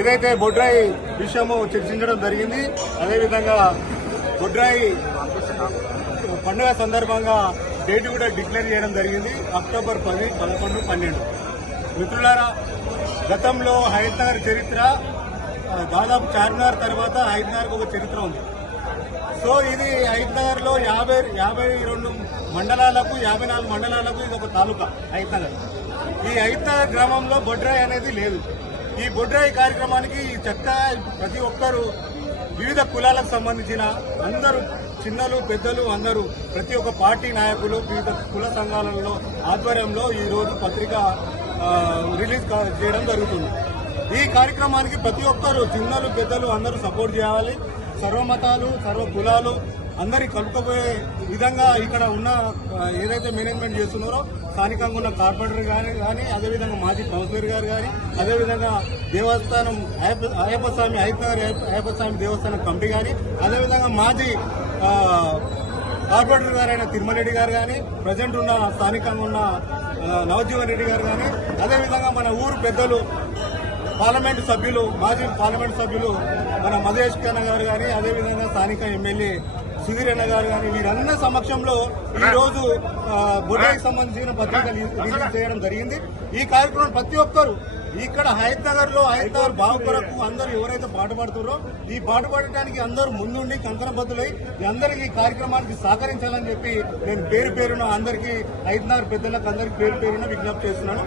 ఇదైతే బొడ్రాయి విషయము చర్చించడం జరిగింది. అదేవిధంగా బొడ్రాయి పండుగ సందర్భంగా డేట్ కూడా డిక్లేర్ చేయడం జరిగింది. అక్టోబర్ 10, 11, 12. మిత్రులారా, గతంలో హైదరాబాద్ చరిత్ర దాదాపు చార్మినార్ తర్వాత హైదరాబాద్ ఒక చరిత్ర ఉంది. సో ఇది హైదరాబాద్ లో 52 మండలాలకు 54 మండలాలకు ఇది ఒక తాలూకా హైదరాబాద్. ఈ హైదరాబాద్ గ్రామంలో బొడ్రాయి అనేది లేదు. ఈ బొడ్రాయి కార్యక్రమానికి ఈ చక్క ప్రతి ఒక్కరు వివిధ కులాలకు సంబంధించిన అందరూ చిన్నలు పెద్దలు అందరూ ప్రతి ఒక్క పార్టీ నాయకులు వివిధ కుల సంఘాలలో ఆధ్వర్యంలో ఈ రోజు పత్రిక రిలీజ్ చేయడం జరుగుతుంది. ఈ కార్యక్రమానికి ప్రతి ఒక్కరు చిన్నలు పెద్దలు అందరూ సపోర్ట్ చేయాలి. సర్వమతాలు సర్వ కులాలు అందరి కలుపుకపోయే విధంగా ఇక్కడ ఉన్న ఏదైతే మేనేజ్మెంట్ చేస్తున్నారో స్థానికంగా ఉన్న కార్పొరేటర్ కానీ అదేవిధంగా మాజీ కౌన్సిలర్ గారు కానీ అదేవిధంగా దేవస్థానం అయ్యప్ప స్వామి అయ్యప్ప స్వామి దేవస్థానం కమిటీ కానీ అదేవిధంగా మాజీ కార్పొరేటర్ గారైన తిరుమలరెడ్డి గారు కానీ ప్రజెంట్ ఉన్న స్థానికంగా ఉన్న నవజీవన్ రెడ్డి గారు కానీ అదేవిధంగా మన ఊరు పెద్దలు పార్లమెంటు సభ్యులు మాజీ పార్లమెంటు సభ్యులు మన మధేష్ ఖన్నా గారు కానీ అదేవిధంగా స్థానిక ఎమ్మెల్యే సుధీర్ అన్న గారు కానీ వీరందరి సమక్షంలో ఈ రోజు బొడ్రాయికి సంబంధించిన పత్రిక రిలీజ్ చేయడం జరిగింది. ఈ కార్యక్రమం ప్రతి ఒక్కరు ఇక్కడ హైదరాబాద్ బాగు కొరకు అందరూ ఎవరైతే పాటుపడుతున్నారో ఈ పాటుపడటానికి అందరూ ముందుండి కంకణబద్దులై అందరికీ ఈ కార్యక్రమానికి సహకరించాలని చెప్పి నేను పేరున అందరికీ హైదరాబాద్ పెద్దలకు అందరికీ పేరున విజ్ఞప్తి చేస్తున్నాను.